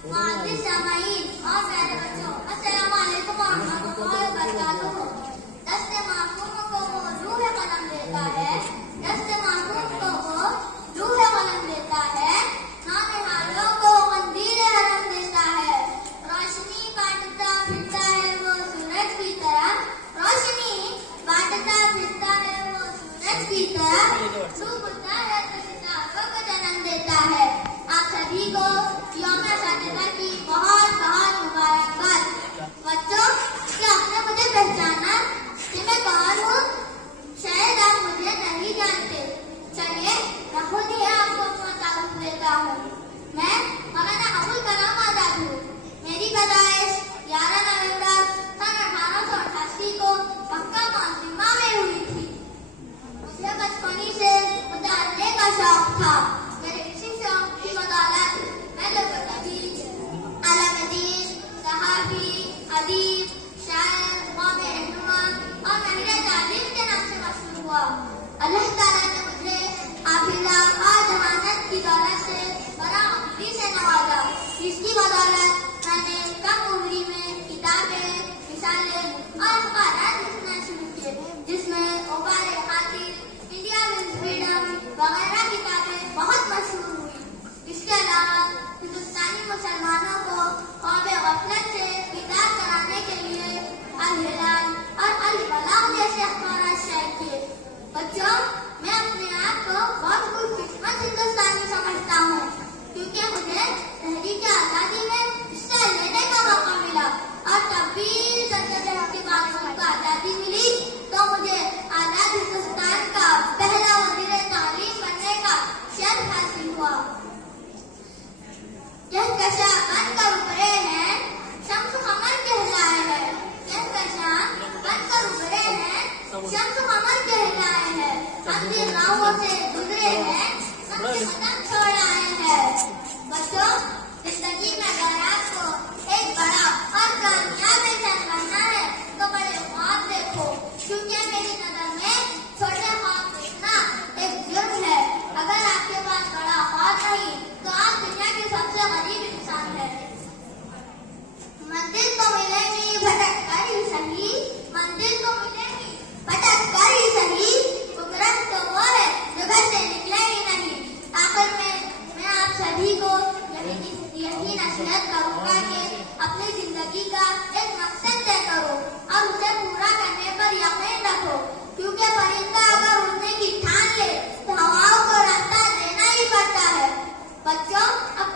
सामाईन और प्यारे बच्चों, अस्सलाम वालेकुम वरहमतुल्लाहि वबरकातुहू। दस्ते मासूम को वो रूह कलम देता है, दस्ते मासूम को वो रूह कलम देता है, नानिहालों को मंदिर हरम देता है। रोशनी बांटता फिरता है वो सूरज की तरह, रोशनी बांटता फिरता है वो सूरज की तरह, डूबता है तो सितारों को जन्म देता है। आप सभी को की बहुत बहुत मुबारकबाद। बच्चों, क्या आपने मुझे पहचाना कि मैं कौन हूँ? शायद आप मुझे नहीं जानते। चलिए मैं खुद ही आपको अपना तारुफ देता हूँ। मैं मौलाना अबुल कलाम आजाद हूँ। मेरी पैदाइश 11 नवंबर सन 1888 को मक्का मुअज़्ज़मा में हुई थी। मुझे बचपन ही से मुताल्ले का शौक था। मेरे इसी शौक की बदौलत मैं अदीब, शायर, कौम रहनुमा और महिला तालीम के नाम से मशहूर हुआ। अल्लाह ताला ने मुझे हाफिज़ा और जहानत की दौलत से बड़ा उम्री से नवाजा, जिसकी बदौलत मैंने कम उम्री में किताबें, मिसालें और अखबारात लिखना शुरू किए, जिसमें ओकारे खातिर, इंडिया विंस फ्रीडम वगैरह किताबें बहुत मशहूर हुई। इसके अलावा हिंदुस्तानी मुसलमानों को ख्वाब गफलत से बेदार कराने के लिए अल-हिलाल और अल-बलाग जैसे अखबार शाये किए। बच्चों, मैं अपने आप को बहुत खुशकिस्मत हिंदुस्तानी समझता हूँ, क्योंकि मुझे तहरीक आज़ादी में हिस्सा लेने का मौका मिला और तब भी जद्दोजहद के बाद मुझको आज़ादी मिली तो मुझे आज़ाद हिंदुस्तान का पहला वज़ीर तालीम बनने का शर्फ हासिल हुआ। यह कशा बनकर उभरे हैं, शम्स कमर कहलाए हैं। यह कशा बनकर उभरे हैं, शम्स कमर कहलाए हैं। हम जिन राहों से गुजरे हैं, सबसे कदम छोड़ आए हैं। बच्चों, जिंदगी में अगर आपको एक बड़ा और कामयाब इंसान बनना है तो बड़े ख्वाब देखो, क्योंकि मेरी नजर में छोटे ख्वाब देखना एक जुर्म है। अगर आपके पास बड़ा ख्वाब नहीं तो आप दुनिया के सबसे गरीब इंसान हैं। मंदिर तो मिलेगी भटक कर ही सही, मंदिर तो मिलेगी भटक कर ही सही, कुदरत तो वो है जो घर से निकले ही नहीं। आखिर में मैं आप सभी को यही नसीहत करूंगा कि अपनी जिंदगी का एक मकसद तय करो और उसे पूरा करने पर यकीन रखो, क्योंकि परिंदा अगर उड़ने की ठान ले तो हवाओं को रास्ता देना ही पड़ता है। बच्चों, अब